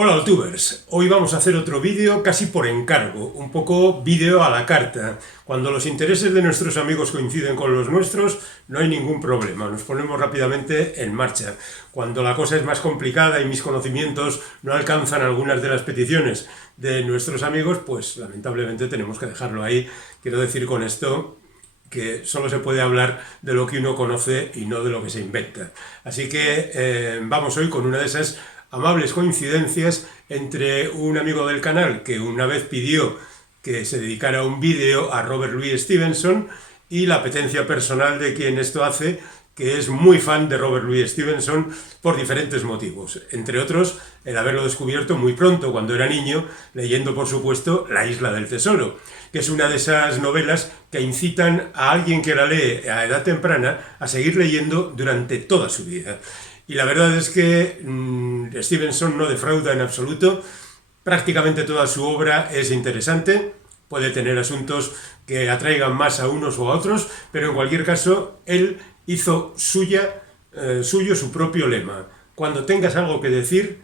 Hola Altubers, hoy vamos a hacer otro vídeo casi por encargo, un poco vídeo a la carta. Cuando los intereses de nuestros amigos coinciden con los nuestros, no hay ningún problema, nos ponemos rápidamente en marcha. Cuando la cosa es más complicada y mis conocimientos no alcanzan algunas de las peticiones de nuestros amigos, pues lamentablemente tenemos que dejarlo ahí. Quiero decir con esto que solo se puede hablar de lo que uno conoce y no de lo que se inventa. Así que vamos hoy con una de esas amables coincidencias entre un amigo del canal que una vez pidió que se dedicara un vídeo a Robert Louis Stevenson y la apetencia personal de quien esto hace, que es muy fan de Robert Louis Stevenson por diferentes motivos, entre otros el haberlo descubierto muy pronto cuando era niño, leyendo por supuesto La Isla del Tesoro, que es una de esas novelas que incitan a alguien que la lee a edad temprana a seguir leyendo durante toda su vida. Y la verdad es que Stevenson no defrauda en absoluto, prácticamente toda su obra es interesante, puede tener asuntos que atraigan más a unos o a otros, pero en cualquier caso él hizo suyo su propio lema: cuando tengas algo que decir,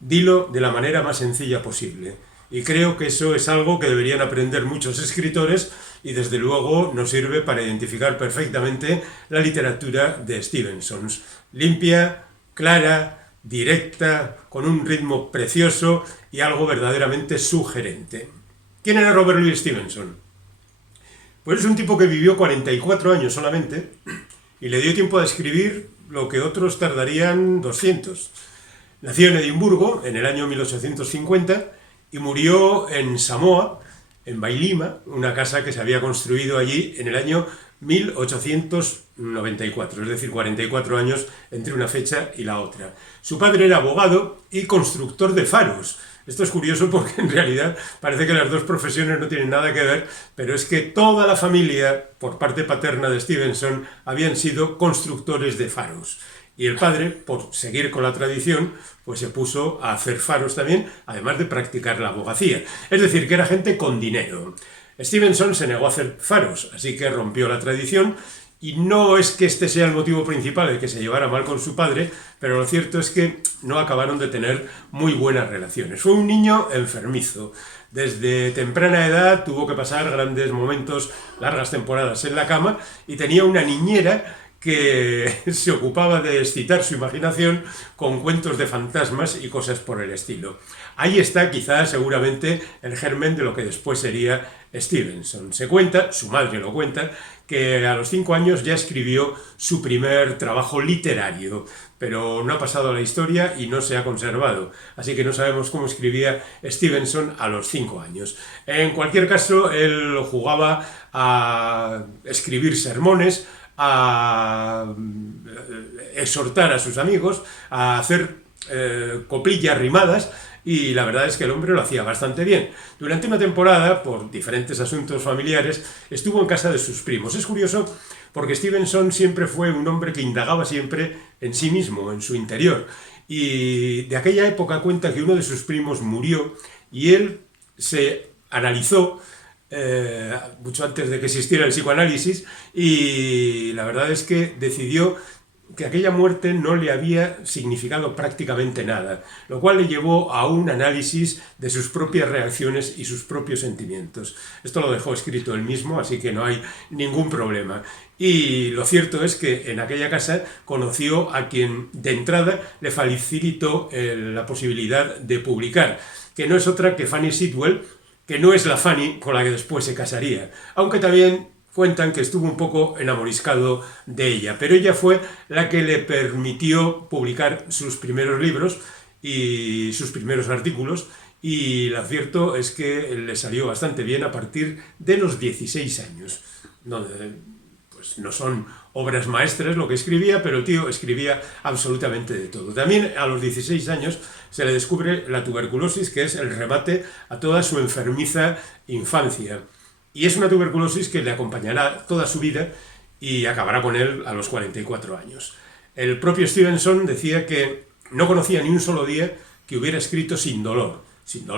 dilo de la manera más sencilla posible. Y creo que eso es algo que deberían aprender muchos escritores y desde luego nos sirve para identificar perfectamente la literatura de Stevenson. Limpia, clara, directa, con un ritmo precioso y algo verdaderamente sugerente. ¿Quién era Robert Louis Stevenson? Pues es un tipo que vivió 44 años solamente y le dio tiempo a escribir lo que otros tardarían 200. Nació en Edimburgo en el año 1850 y murió en Samoa, en Vailima, una casa que se había construido allí en el año 1894, es decir, 44 años entre una fecha y la otra. Su padre era abogado y constructor de faros. Esto es curioso porque en realidad parece que las dos profesiones no tienen nada que ver, pero es que toda la familia, por parte paterna de Stevenson, habían sido constructores de faros. Y el padre, por seguir con la tradición, pues se puso a hacer faros también, además de practicar la abogacía. Es decir, que era gente con dinero. Stevenson se negó a hacer faros, así que rompió la tradición, y no es que este sea el motivo principal el que se llevara mal con su padre, pero lo cierto es que no acabaron de tener muy buenas relaciones. Fue un niño enfermizo. Desde temprana edad tuvo que pasar grandes momentos, largas temporadas en la cama, y tenía una niñera que se ocupaba de excitar su imaginación con cuentos de fantasmas y cosas por el estilo. Ahí está quizás seguramente el germen de lo que después sería Stevenson. Se cuenta, su madre lo cuenta, que a los 5 años ya escribió su primer trabajo literario, pero no ha pasado a la historia y no se ha conservado, así que no sabemos cómo escribía Stevenson a los 5 años. En cualquier caso, él jugaba a escribir sermones, a exhortar a sus amigos, a hacer coplillas rimadas, y la verdad es que el hombre lo hacía bastante bien. Durante una temporada, por diferentes asuntos familiares, estuvo en casa de sus primos. Es curioso porque Stevenson siempre fue un hombre que indagaba siempre en sí mismo, en su interior, y de aquella época cuenta que uno de sus primos murió y él se analizó mucho antes de que existiera el psicoanálisis, y la verdad es que decidió que aquella muerte no le había significado prácticamente nada, lo cual le llevó a un análisis de sus propias reacciones y sus propios sentimientos. Esto lo dejó escrito él mismo, así que no hay ningún problema. Y lo cierto es que en aquella casa conoció a quien de entrada le facilitó la posibilidad de publicar, que no es otra que Fanny Sitwell, que no es la Fanny con la que después se casaría, aunque también cuentan que estuvo un poco enamoriscado de ella, pero ella fue la que le permitió publicar sus primeros libros y sus primeros artículos, y lo cierto es que le salió bastante bien a partir de los 16 años. Pues no son obras maestras lo que escribía, pero el tío escribía absolutamente de todo. También a los 16 años se le descubre la tuberculosis, que es el remate a toda su enfermiza infancia. Y es una tuberculosis que le acompañará toda su vida y acabará con él a los 44 años. El propio Stevenson decía que no conocía ni un solo día que hubiera escrito sin dolor, sin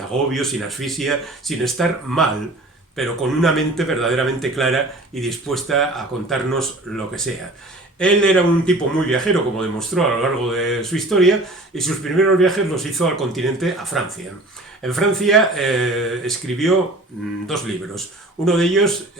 agobio, sin asfixia, sin estar mal, pero con una mente verdaderamente clara y dispuesta a contarnos lo que sea. Él era un tipo muy viajero, como demostró a lo largo de su historia, y sus primeros viajes los hizo al continente, a Francia. En Francia escribió 2 libros. Uno de ellos,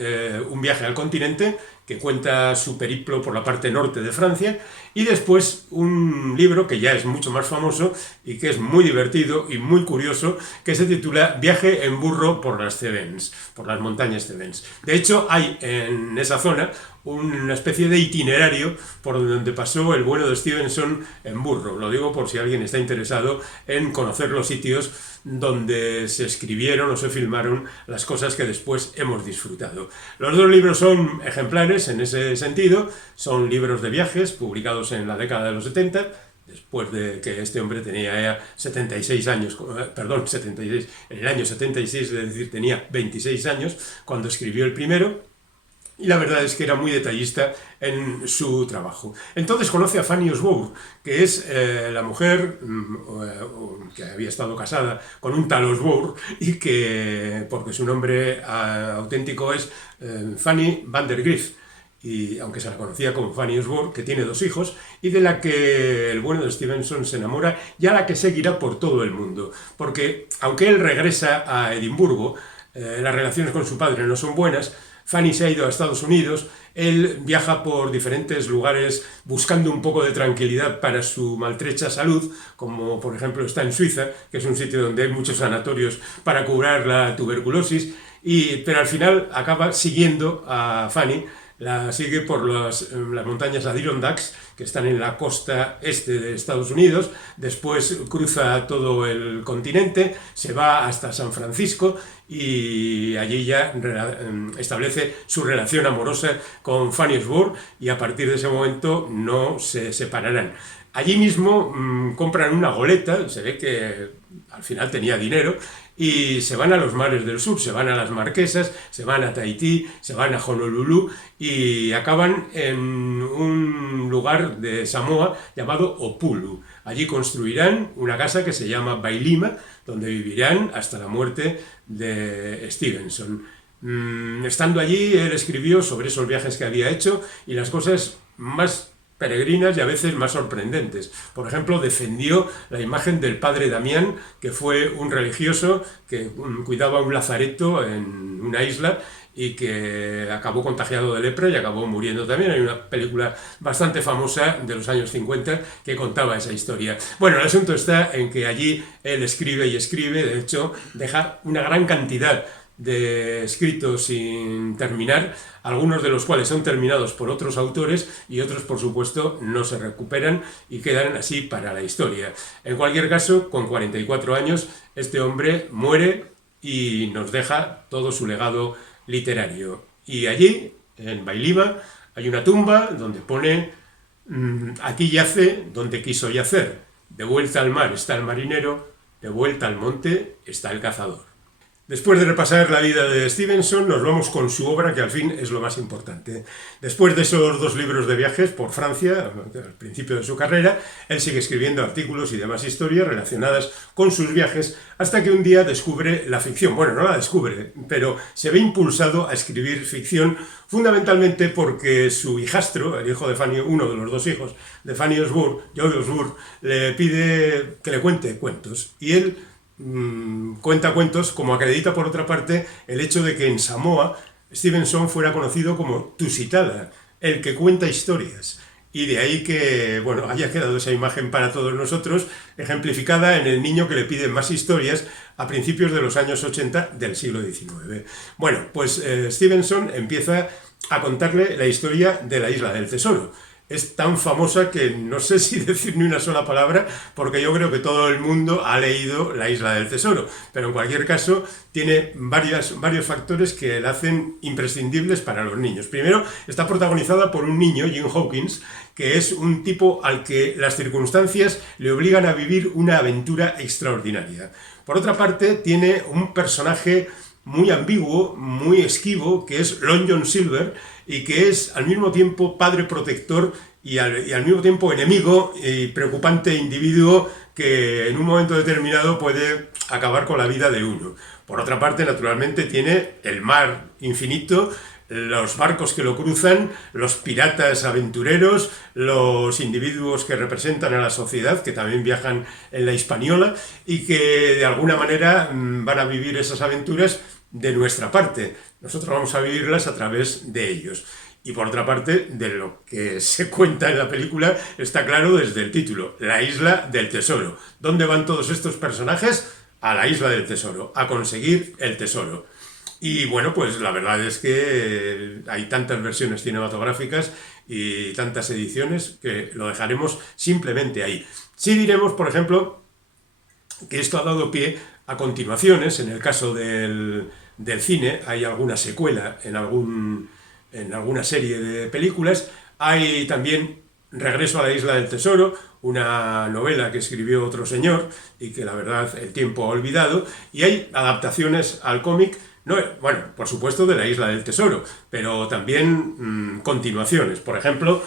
Un viaje al continente, que cuenta su periplo por la parte norte de Francia, y después un libro que ya es mucho más famoso y que es muy divertido y muy curioso, que se titula Viaje en burro por las Cévennes, por las montañas Cévennes. De hecho, hay en esa zona una especie de itinerario por donde pasó el bueno de Stevenson en burro. Lo digo por si alguien está interesado en conocer los sitios donde se escribieron o se filmaron las cosas que después hemos disfrutado. Los 2 libros son ejemplares en ese sentido, son libros de viajes publicados en la década de los 70, después de que este hombre tenía ya 76 años, perdón, 76, en el año 76, es decir, tenía 26 años cuando escribió el primero. Y la verdad es que era muy detallista en su trabajo. Entonces conoce a Fanny Osbourne, que es la mujer que había estado casada con un tal Osbourne y que, porque su nombre auténtico es Fanny van der Grief, y aunque se la conocía como Fanny Osbourne, que tiene 2 hijos, y de la que el bueno de Stevenson se enamora, y a la que seguirá por todo el mundo. Porque aunque él regresa a Edimburgo, las relaciones con su padre no son buenas. Fanny se ha ido a Estados Unidos, él viaja por diferentes lugares buscando un poco de tranquilidad para su maltrecha salud, como por ejemplo está en Suiza, que es un sitio donde hay muchos sanatorios para curar la tuberculosis, pero al final acaba siguiendo a Fanny. La sigue por las montañas Adirondacks, que están en la costa este de Estados Unidos, después cruza todo el continente, se va hasta San Francisco y allí ya establece su relación amorosa con Fanny Osbourne, y a partir de ese momento no se separarán. Allí mismo compran una goleta, se ve que al final tenía dinero, y se van a los mares del sur, se van a las Marquesas, se van a Tahití, se van a Honolulu y acaban en un lugar de Samoa llamado Upolu. Allí construirán una casa que se llama Vailima, donde vivirán hasta la muerte de Stevenson. Estando allí, él escribió sobre esos viajes que había hecho y las cosas más peregrinas y a veces más sorprendentes. Por ejemplo, defendió la imagen del padre Damián, que fue un religioso que cuidaba un lazareto en una isla y que acabó contagiado de lepra y acabó muriendo también. Hay una película bastante famosa de los años 50 que contaba esa historia. Bueno, el asunto está en que allí él escribe y escribe, de hecho, deja una gran cantidad de escritos sin terminar, algunos de los cuales son terminados por otros autores y otros, por supuesto, no se recuperan y quedan así para la historia. En cualquier caso, con 44 años, este hombre muere y nos deja todo su legado literario. Y allí, en Vailima, hay una tumba donde pone aquí yace donde quiso yacer. De vuelta al mar está el marinero, de vuelta al monte está el cazador. Después de repasar la vida de Stevenson, nos vamos con su obra, que al fin es lo más importante. Después de esos 2 libros de viajes por Francia, al principio de su carrera, él sigue escribiendo artículos y demás historias relacionadas con sus viajes, hasta que un día descubre la ficción. Bueno, no la descubre, pero se ve impulsado a escribir ficción, fundamentalmente porque su hijastro, el hijo de Fanny, uno de los 2 hijos de Fanny Osbourne, George Osbourne, le pide que le cuente cuentos. Y él cuenta cuentos, como acredita por otra parte el hecho de que en Samoa Stevenson fuera conocido como Tusitala, el que cuenta historias, y de ahí que bueno, haya quedado esa imagen para todos nosotros, ejemplificada en el niño que le pide más historias a principios de los años 80 del siglo XIX. Bueno, pues Stevenson empieza a contarle la historia de la Isla del Tesoro. Es tan famosa que no sé si decir ni una sola palabra, porque yo creo que todo el mundo ha leído La Isla del Tesoro, pero en cualquier caso tiene varios factores que la hacen imprescindibles para los niños. Primero, está protagonizada por un niño, Jim Hawkins, que es un tipo al que las circunstancias le obligan a vivir una aventura extraordinaria. Por otra parte, tiene un personaje muy ambiguo, muy esquivo, que es Long John Silver, y que es al mismo tiempo padre protector y al mismo tiempo enemigo y preocupante individuo que en un momento determinado puede acabar con la vida de uno. Por otra parte, naturalmente, tiene el mar infinito, los barcos que lo cruzan, los piratas aventureros, los individuos que representan a la sociedad, que también viajan en la Hispaniola y que de alguna manera van a vivir esas aventuras de nuestra parte. Nosotros vamos a vivirlas a través de ellos. Y por otra parte, de lo que se cuenta en la película, está claro desde el título, la isla del tesoro. ¿Dónde van todos estos personajes? A la isla del tesoro, a conseguir el tesoro. Y bueno, pues la verdad es que hay tantas versiones cinematográficas y tantas ediciones que lo dejaremos simplemente ahí. Sí diremos, por ejemplo, que esto ha dado pie a continuaciones. En el caso del cine hay alguna secuela en alguna serie de películas. Hay también Regreso a la isla del tesoro, una novela que escribió otro señor y que la verdad el tiempo ha olvidado, y hay adaptaciones al cómic, no, bueno, por supuesto de la isla del tesoro, pero también continuaciones. Por ejemplo,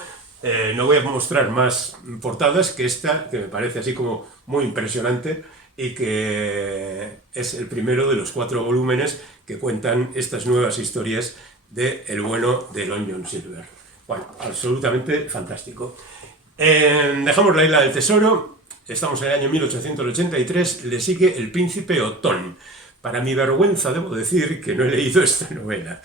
no voy a mostrar más portadas que esta, que me parece así como muy impresionante y que es el primero de los 4 volúmenes que cuentan estas nuevas historias de El bueno de Long John Silver. Bueno, absolutamente fantástico. Dejamos la isla del tesoro, estamos en el año 1883, le sigue El príncipe Otón. Para mi vergüenza debo decir que no he leído esta novela.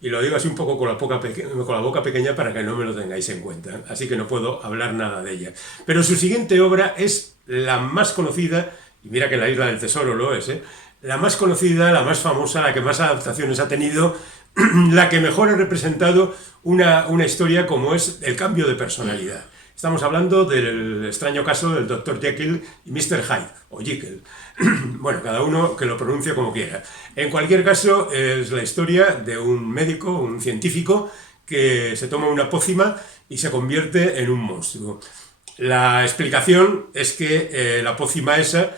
Y lo digo así un poco con la boca pequeña para que no me lo tengáis en cuenta. Así que no puedo hablar nada de ella. Pero su siguiente obra es la más conocida, y mira que la isla del tesoro lo es, la más conocida, la más famosa, la que más adaptaciones ha tenido, la que mejor ha representado una historia como es el cambio de personalidad. Estamos hablando del extraño caso del Dr. Jekyll y Mr. Hyde, o Jekyll. Bueno, cada uno que lo pronuncie como quiera. En cualquier caso, es la historia de un médico, un científico, que se toma una pócima y se convierte en un monstruo. La explicación es que la pócima esa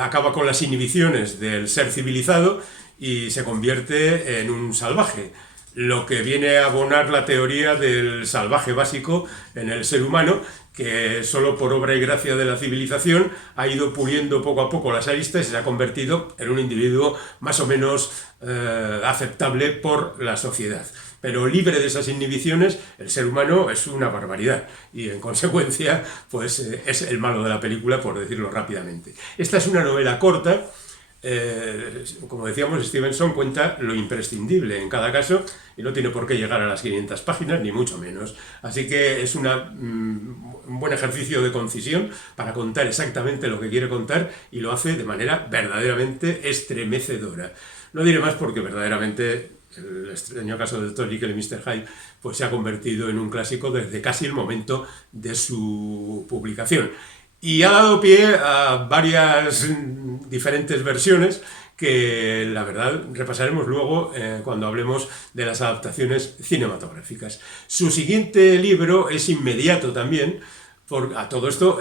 acaba con las inhibiciones del ser civilizado y se convierte en un salvaje, lo que viene a abonar la teoría del salvaje básico en el ser humano, que solo por obra y gracia de la civilización ha ido puliendo poco a poco las aristas y se ha convertido en un individuo más o menos aceptable por la sociedad. Pero libre de esas inhibiciones, el ser humano es una barbaridad y en consecuencia pues, es el malo de la película, por decirlo rápidamente. Esta es una novela corta. Como decíamos, Stevenson cuenta lo imprescindible en cada caso y no tiene por qué llegar a las 500 páginas, ni mucho menos. Así que es un buen ejercicio de concisión para contar exactamente lo que quiere contar y lo hace de manera verdaderamente estremecedora. No diré más porque verdaderamente el extraño caso del Dr. Jekyll y Mr. Hyde pues se ha convertido en un clásico desde casi el momento de su publicación. Y ha dado pie a varias diferentes versiones que, la verdad, repasaremos luego cuando hablemos de las adaptaciones cinematográficas. Su siguiente libro es inmediato también. A todo esto,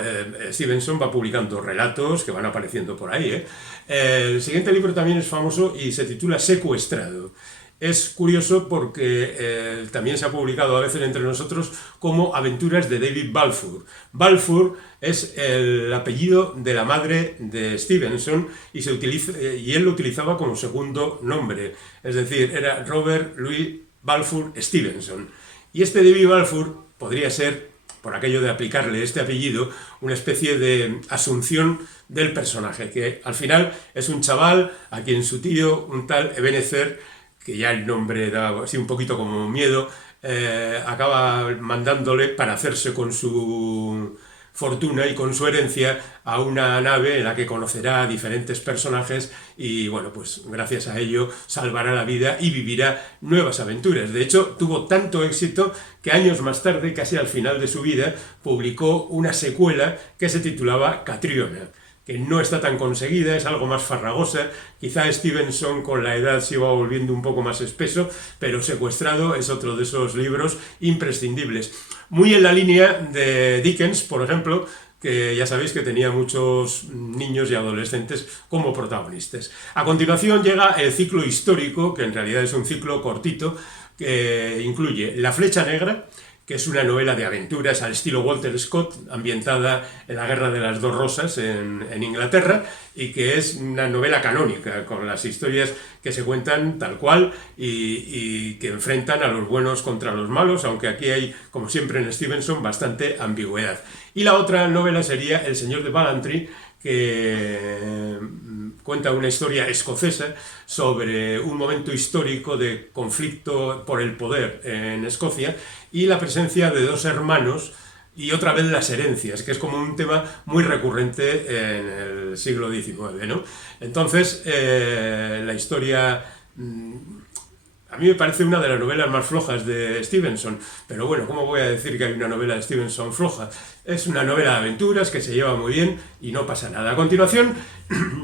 Stevenson va publicando relatos que van apareciendo por ahí. El siguiente libro también es famoso y se titula Secuestrado. Es curioso porque también se ha publicado a veces entre nosotros como Aventuras de David Balfour. Balfour es el apellido de la madre de Stevenson y él lo utilizaba como segundo nombre. Es decir, era Robert Louis Balfour Stevenson. Y este David Balfour podría ser, por aquello de aplicarle este apellido, una especie de asunción del personaje, que al final es un chaval a quien su tío, un tal Ebenezer, que ya el nombre da así un poquito como miedo, acaba mandándole para hacerse con su fortuna y con su herencia a una nave en la que conocerá a diferentes personajes y bueno, pues gracias a ello salvará la vida y vivirá nuevas aventuras. De hecho, tuvo tanto éxito que años más tarde, casi al final de su vida, publicó una secuela que se titulaba Catriona, que no está tan conseguida, es algo más farragosa. Quizá Stevenson con la edad se iba volviendo un poco más espeso, pero Secuestrado es otro de esos libros imprescindibles. Muy en la línea de Dickens, por ejemplo, que ya sabéis que tenía muchos niños y adolescentes como protagonistas. A continuación llega el ciclo histórico, que en realidad es un ciclo cortito, que incluye La flecha negra, que es una novela de aventuras al estilo Walter Scott, ambientada en la Guerra de las Dos Rosas en Inglaterra, y que es una novela canónica, con las historias que se cuentan tal cual y que enfrentan a los buenos contra los malos, aunque aquí hay, como siempre en Stevenson, bastante ambigüedad. Y la otra novela sería El Señor de Ballantrae, que cuenta una historia escocesa sobre un momento histórico de conflicto por el poder en Escocia y la presencia de dos hermanos y otra vez las herencias, que es como un tema muy recurrente en el siglo XIX, ¿no? Entonces, la historia... A mí me parece una de las novelas más flojas de Stevenson, pero bueno, ¿cómo voy a decir que hay una novela de Stevenson floja? Es una novela de aventuras que se lleva muy bien y no pasa nada. A continuación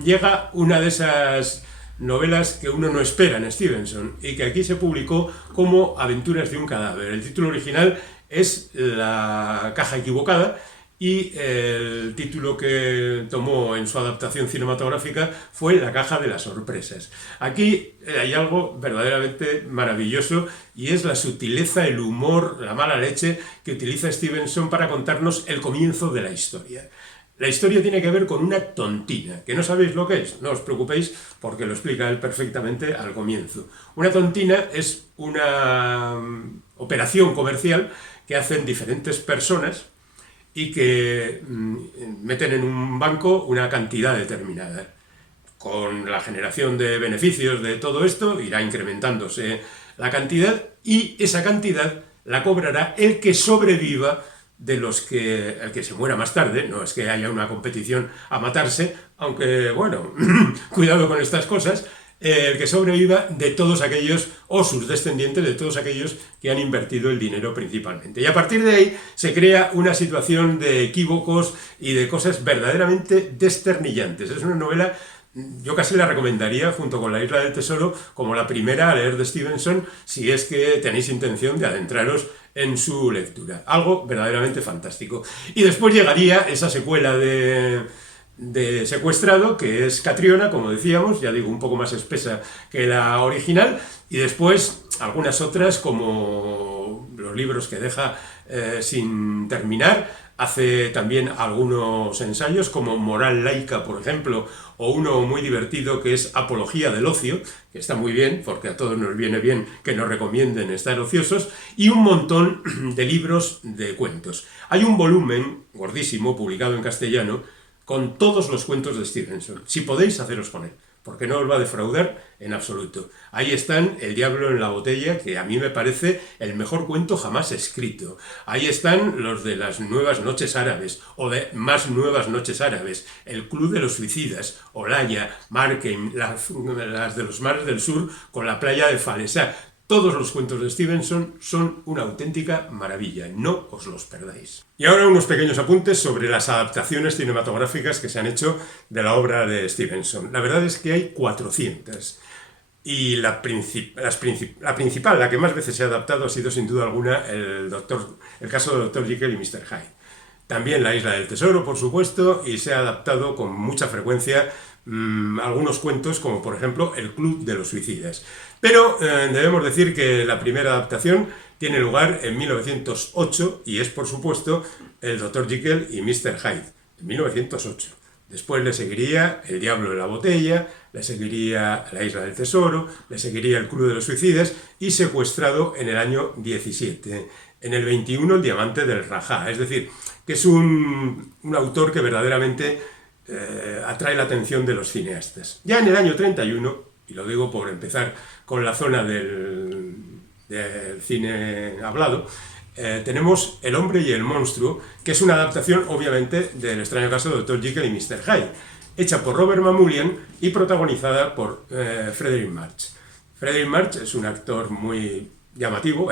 llega una de esas novelas que uno no espera en Stevenson y que aquí se publicó como Aventuras de un cadáver. El título original es La caja equivocada y el título que tomó en su adaptación cinematográfica fue La caja de las sorpresas. Aquí hay algo verdaderamente maravilloso y es la sutileza, el humor, la mala leche que utiliza Stevenson para contarnos el comienzo de la historia. La historia tiene que ver con una tontina, que no sabéis lo que es, no os preocupéis porque lo explica él perfectamente al comienzo. Una tontina es una operación comercial que hacen diferentes personas y que meten en un banco una cantidad determinada. Con la generación de beneficios de todo esto irá incrementándose la cantidad y esa cantidad la cobrará el que sobreviva de los que el que se muera más tarde. No es que haya una competición a matarse, aunque bueno, cuidado con estas cosas. El que sobreviva de todos aquellos, o sus descendientes, de todos aquellos que han invertido el dinero principalmente. Y a partir de ahí se crea una situación de equívocos y de cosas verdaderamente desternillantes. Es una novela, yo casi la recomendaría junto con La Isla del Tesoro como la primera a leer de Stevenson si es que tenéis intención de adentraros en su lectura. Algo verdaderamente fantástico. Y después llegaría esa secuela de Secuestrado, que es Catriona, como decíamos, ya digo, un poco más espesa que la original, y después algunas otras, como los libros que deja sin terminar. Hace también algunos ensayos, como Moral laica, por ejemplo, o uno muy divertido que es Apología del ocio, que está muy bien, porque a todos nos viene bien que nos recomienden estar ociosos, y un montón de libros de cuentos. Hay un volumen gordísimo, publicado en castellano, con todos los cuentos de Stevenson. Si podéis, haceros con él, porque no os va a defraudar en absoluto. Ahí están El diablo en la botella, que a mí me parece el mejor cuento jamás escrito. Ahí están los de las nuevas noches árabes, o de más nuevas noches árabes, El club de los suicidas, Olaya, Markham, las de los mares del sur, con la playa de Falesá. Todos los cuentos de Stevenson son una auténtica maravilla, no os los perdáis. Y ahora unos pequeños apuntes sobre las adaptaciones cinematográficas que se han hecho de la obra de Stevenson. La verdad es que hay 400. Y la principal, la que más veces se ha adaptado, ha sido sin duda alguna el caso de Dr. Jekyll y Mr. Hyde. También La Isla del Tesoro, por supuesto, y se ha adaptado con mucha frecuencia algunos cuentos, como por ejemplo El club de los suicidas. Pero debemos decir que la primera adaptación tiene lugar en 1908 y es, por supuesto, el Dr. Jekyll y Mr. Hyde, en 1908. Después le seguiría El diablo en la botella, le seguiría La Isla del Tesoro, le seguiría El club de los suicidas y Secuestrado en el año 17. En el 21 El diamante del Rajá, es decir, que es un autor que verdaderamente atrae la atención de los cineastas. Ya en el año 31, y lo digo por empezar con la zona del cine hablado, tenemos El hombre y el monstruo, que es una adaptación, obviamente, del extraño caso de Dr. Jekyll y Mr. Hyde, hecha por Robert Mamoulian y protagonizada por Fredric March. Fredric March es un actor muy llamativo,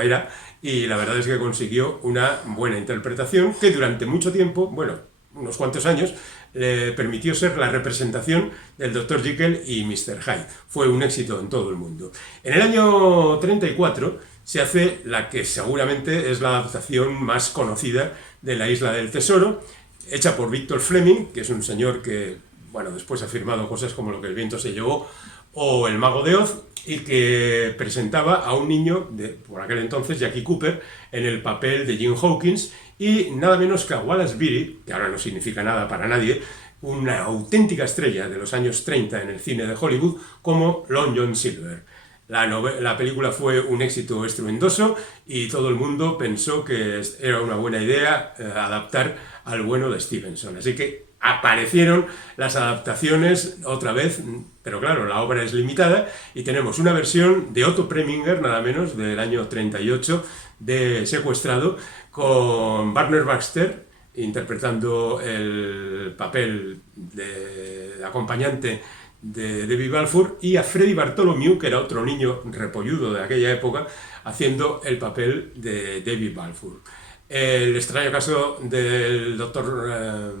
y la verdad es que consiguió una buena interpretación que durante mucho tiempo, bueno, unos cuantos años, le permitió ser la representación del Dr. Jekyll y Mr. Hyde. Fue un éxito en todo el mundo. En el año 34 se hace la que seguramente es la adaptación más conocida de La Isla del Tesoro, hecha por Victor Fleming, que es un señor que, bueno, después ha firmado cosas como Lo que el viento se llevó o El mago de Oz, y que presentaba a un niño, por aquel entonces, Jackie Cooper, en el papel de Jim Hawkins, y nada menos que a Wallace Beery, que ahora no significa nada para nadie, una auténtica estrella de los años 30 en el cine de Hollywood, como Long John Silver. La película fue un éxito estruendoso y todo el mundo pensó que era una buena idea adaptar al bueno de Stevenson. Así que aparecieron las adaptaciones otra vez, pero claro, la obra es limitada y tenemos una versión de Otto Preminger, nada menos, del año 38, de Secuestrado, con Barney Baxter interpretando el papel de acompañante de David Balfour, y a Freddie Bartholomew, que era otro niño repolludo de aquella época, haciendo el papel de David Balfour. El extraño caso del Dr.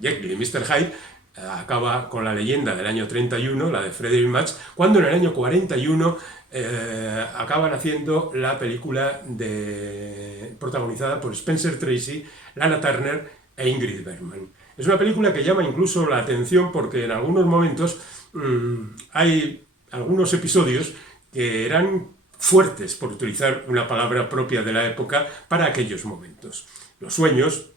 Jekyll y Mr. Hyde acaba con la leyenda del año 31, la de Frederick March, cuando en el año 41 acaban haciendo la película protagonizada por Spencer Tracy, Lana Turner e Ingrid Bergman. Es una película que llama incluso la atención porque en algunos momentos hay algunos episodios que eran fuertes, por utilizar una palabra propia de la época, para aquellos momentos. Los sueños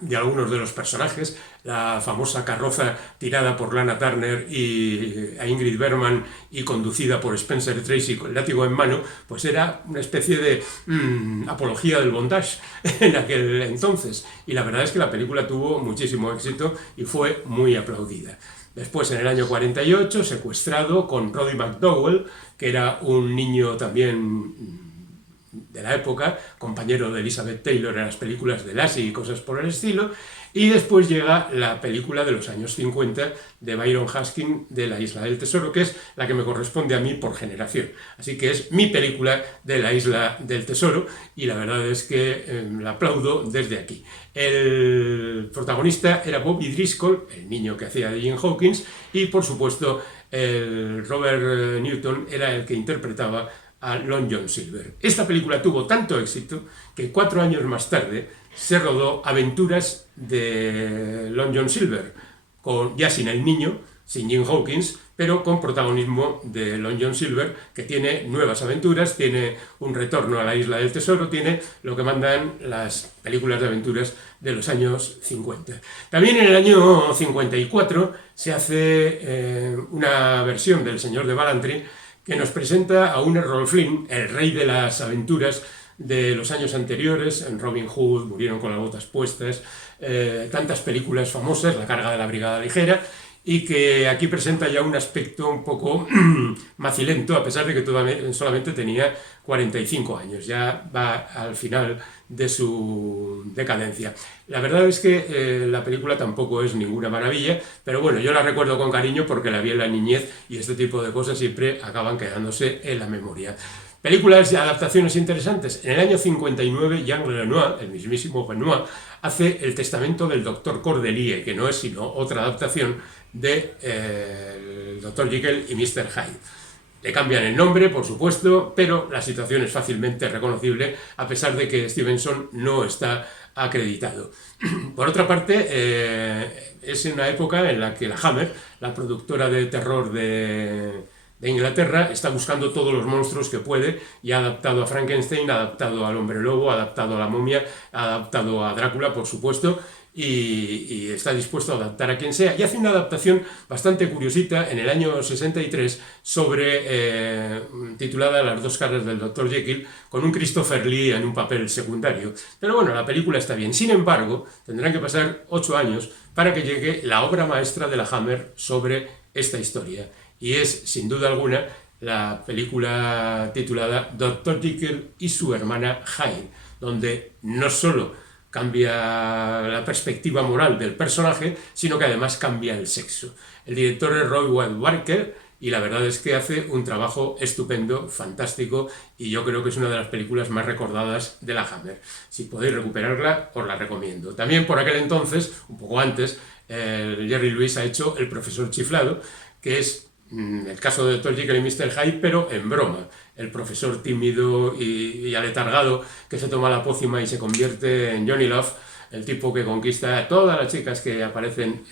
de algunos de los personajes, la famosa carroza tirada por Lana Turner y a Ingrid Bergman y conducida por Spencer Tracy con el látigo en mano, pues era una especie de apología del bondage en aquel entonces. Y la verdad es que la película tuvo muchísimo éxito y fue muy aplaudida. Después, en el año 48, Secuestrado, con Roddy McDowall, que era un niño también de la época, compañero de Elizabeth Taylor en las películas de Lassie y cosas por el estilo. Y después llega la película de los años 50 de Byron Haskin, de La Isla del Tesoro, que es la que me corresponde a mí por generación. Así que es mi película de La Isla del Tesoro y la verdad es que la aplaudo desde aquí. El protagonista era Bobby Driscoll, el niño que hacía de Jim Hawkins, y por supuesto el Robert Newton era el que interpretaba a Long John Silver. Esta película tuvo tanto éxito que 4 años más tarde se rodó Aventuras de Long John Silver, ya sin el niño, sin Jim Hawkins, pero con protagonismo de Long John Silver, que tiene nuevas aventuras, tiene un retorno a la Isla del Tesoro, tiene lo que mandan las películas de aventuras de los años 50. También en el año 54 se hace una versión del Señor de Ballantrae que nos presenta a un Errol Flynn, el rey de las aventuras de los años anteriores, en Robin Hood, Murieron con las botas puestas, tantas películas famosas, La carga de la brigada ligera, y que aquí presenta ya un aspecto un poco macilento, a pesar de que solamente tenía 45 años, ya va al final de su decadencia. La verdad es que la película tampoco es ninguna maravilla, pero bueno, yo la recuerdo con cariño porque la vi en la niñez y este tipo de cosas siempre acaban quedándose en la memoria. Películas y adaptaciones interesantes. En el año 59, Jean Renoir, el mismísimo Renoir, hace El testamento del Dr. Cordelie, que no es sino otra adaptación de el Dr. Jekyll y Mr. Hyde. Le cambian el nombre, por supuesto, pero la situación es fácilmente reconocible, a pesar de que Stevenson no está acreditado. Por otra parte, es una época en la que la Hammer, la productora de terror de Inglaterra, está buscando todos los monstruos que puede y ha adaptado a Frankenstein, ha adaptado al Hombre Lobo, ha adaptado a la Momia, ha adaptado a Drácula, por supuesto, y está dispuesto a adaptar a quien sea. Y hace una adaptación bastante curiosita en el año 63 titulada Las dos caras del Dr. Jekyll, con un Christopher Lee en un papel secundario. Pero bueno, la película está bien. Sin embargo, tendrán que pasar 8 años para que llegue la obra maestra de la Hammer sobre esta historia. Y es, sin duda alguna, la película titulada Dr. Jekyll y su hermana Hyde, donde no solo cambia la perspectiva moral del personaje, sino que además cambia el sexo. El director es Roy Wade Barker y la verdad es que hace un trabajo estupendo, fantástico, y yo creo que es una de las películas más recordadas de la Hammer. Si podéis recuperarla, os la recomiendo. También por aquel entonces, un poco antes, Jerry Lewis ha hecho El profesor chiflado, que es el caso de Dr. Jekyll y Mr. Hyde, pero en broma. El profesor tímido y aletargado que se toma la pócima y se convierte en Johnny Love, el tipo que conquista a todas las chicas que aparecen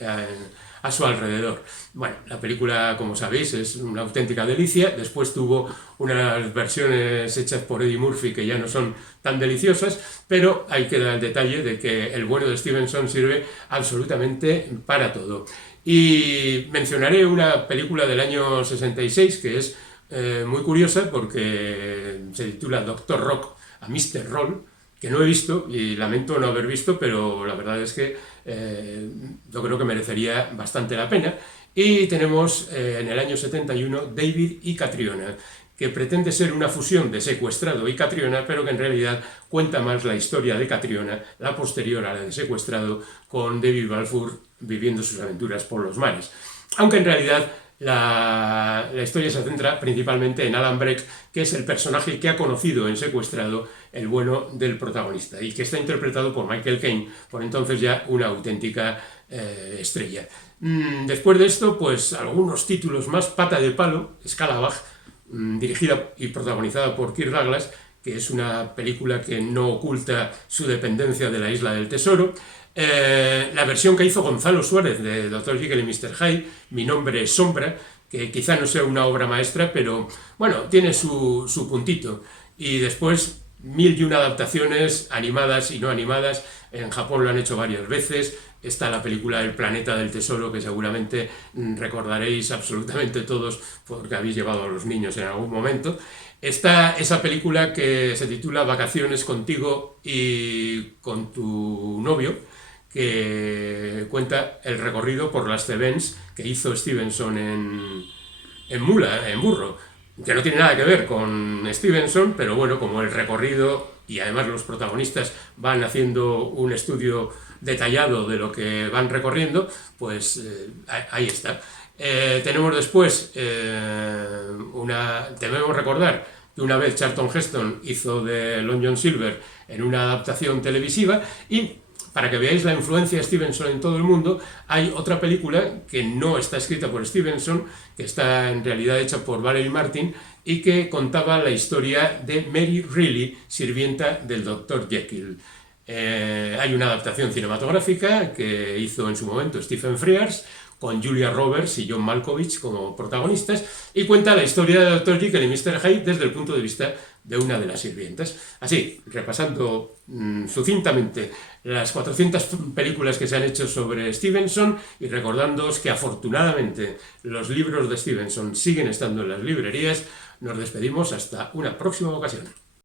a su alrededor. Bueno, la película, como sabéis, es una auténtica delicia. Después tuvo unas versiones hechas por Eddie Murphy que ya no son tan deliciosas, pero ahí queda el detalle de que el bueno de Stevenson sirve absolutamente para todo. Y mencionaré una película del año 66 que es muy curiosa porque se titula Doctor Rock a Mr. Roll, que no he visto y lamento no haber visto, pero la verdad es que yo creo que merecería bastante la pena. Y tenemos en el año 71 David y Catriona, que pretende ser una fusión de Secuestrado y Catriona, pero que en realidad cuenta más la historia de Catriona, la posterior a la de Secuestrado, con David Balfour viviendo sus aventuras por los mares. Aunque en realidad la historia se centra principalmente en Alan Breck, que es el personaje que ha conocido en Secuestrado el bueno del protagonista y que está interpretado por Michael Caine, por entonces ya una auténtica estrella. Después de esto, pues algunos títulos más. Pata de palo, Scalabag, dirigida y protagonizada por Kirk Douglas, que es una película que no oculta su dependencia de la Isla del Tesoro. La versión que hizo Gonzalo Suárez de Dr. Jekyll y Mr. Hyde, Mi nombre es Sombra, que quizá no sea una obra maestra, pero bueno, tiene su puntito. Y después, mil y una adaptaciones animadas y no animadas. En Japón lo han hecho varias veces. Está la película El planeta del tesoro, que seguramente recordaréis absolutamente todos porque habéis llevado a los niños en algún momento. Está esa película que se titula Vacaciones contigo y con tu novio, que cuenta el recorrido por las Cebens que hizo Stevenson en mula, en burro, que no tiene nada que ver con Stevenson, pero bueno, como el recorrido y además los protagonistas van haciendo un estudio detallado de lo que van recorriendo, pues ahí está. Tenemos después, debemos recordar que una vez Charlton Heston hizo de Long John Silver en una adaptación televisiva, y para que veáis la influencia de Stevenson en todo el mundo, hay otra película que no está escrita por Stevenson, que está en realidad hecha por Valerie Martin y que contaba la historia de Mary Reilly, sirvienta del Dr. Jekyll. Hay una adaptación cinematográfica que hizo en su momento Stephen Frears, con Julia Roberts y John Malkovich como protagonistas, y cuenta la historia de Dr. Jekyll y Mr. Hyde desde el punto de vista de una de las sirvientas. Así, repasando sucintamente las 400 películas que se han hecho sobre Stevenson y recordándoos que afortunadamente los libros de Stevenson siguen estando en las librerías, nos despedimos hasta una próxima ocasión.